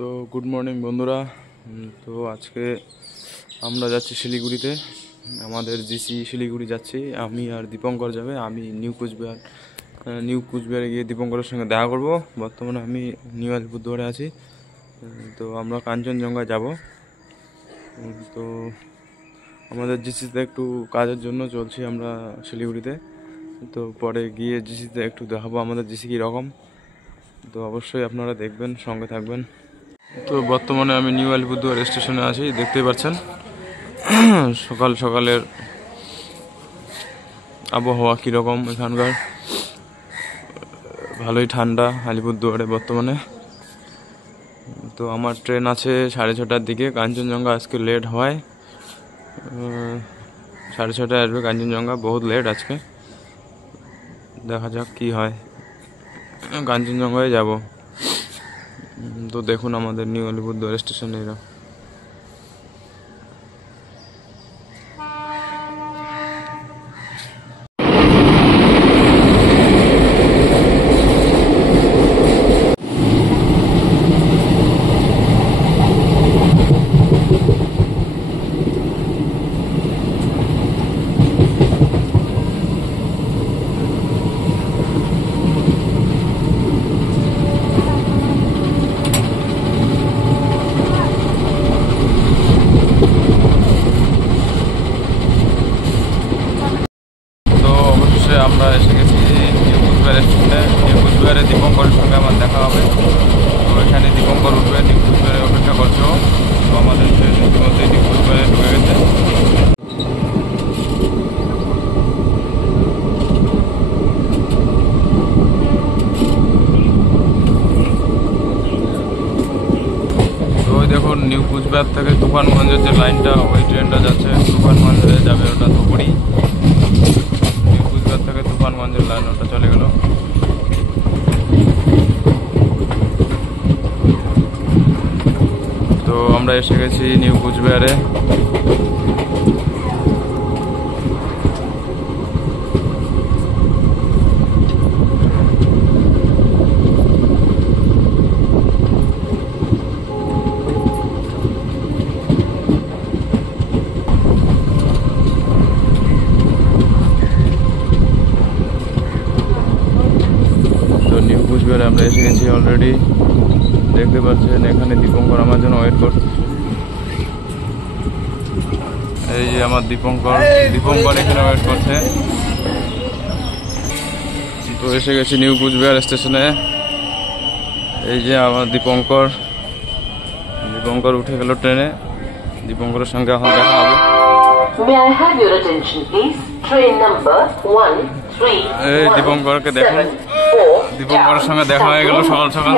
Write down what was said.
তো good morning বন্ধুরা। তো আজকে আমরা যাচ্ছি শিলিগুড়িতে, আমাদের জিসি শিলিগুড়ি যাচ্ছি। আমি আর দীপঙ্কর যাবে। আমি নিউ কুচবিহারে গিয়ে দীপঙ্করের সঙ্গে দেখা করব। বর্তমানে আমি নিউ আলিপুরদুয়ারে আছি। তো আমরা কাঞ্চনজঙ্ঘা যাব। তো আমাদের জিসিতে একটু কাজের জন্য চলছি আমরা শিলিগুড়িতে। তো পরে গিয়ে জিসিতে একটু দেখাবো আমাদের জিসি কীরকম। তো অবশ্যই আপনারা দেখবেন, সঙ্গে থাকবেন। তো বর্তমানে আমি নিউ আলিপুরদুয়ার স্টেশনে আছি, দেখতেই পাচ্ছেন সকাল সকালের আবহাওয়া কীরকম। এখানকার ভালোই ঠান্ডা আলিপুরদুয়ারে বর্তমানে। তো আমার ট্রেন আছে 6:30টার দিকে। কাঞ্চনজঙ্ঘা আজকে লেট হয়, 6:30টায় আসবে কাঞ্চনজঙ্ঘা। বহুত লেট আজকে, দেখা যাক কি হয়। কাঞ্চনজঙ্ঘায় যাব। তো দেখুন আমাদের নিউ আলিপুরদুয়ার স্টেশনে এরা। আমরা এসে গেছি নিউ কুচবিহার স্টেশনে। নিউ কুচবিহারে দীপঙ্করের সঙ্গে আমার দেখা হবে। তো এখানে দীপঙ্কর উঠবে, নিউ কুচবিহারে অপেক্ষা করছে। তো আমাদের ট্রেন ইতিমধ্যে নিউ কুচবিহারে ঢুকে গেছে। তো ওই দেখুন নিউ কুচবিহার থেকে তুফানগঞ্জের যে লাইনটা, ওই ট্রেনটা যাচ্ছে তুফানগঞ্জে যাবে, ওটা ধুপড়ি। নিউ কুচবিহার থেকে তুফানগঞ্জের লাইন ওটা চলে গেল। তো আমরা এসে গেছি নিউ কুচবিহারে। নিউ কুচবিহারে আমরা এসে গেছি অলরেডি, দেখতে পাচ্ছেন। এখানে দীপঙ্কর আমার জন্য ওয়েট করছে। এই যে আমার দীপঙ্কর এখানে ওয়েট করছে। তো এসে গেছি নিউ কুচবিহার স্টেশনে। এই যে আমার দীপঙ্কর উঠে গেল ট্রেনে। দীপঙ্করের সঙ্গে এখন দেখা হবে। এই দীপঙ্করকে দেখুন, দীপঙ্করের সঙ্গে দেখা হয়ে গেল সকাল সকাল।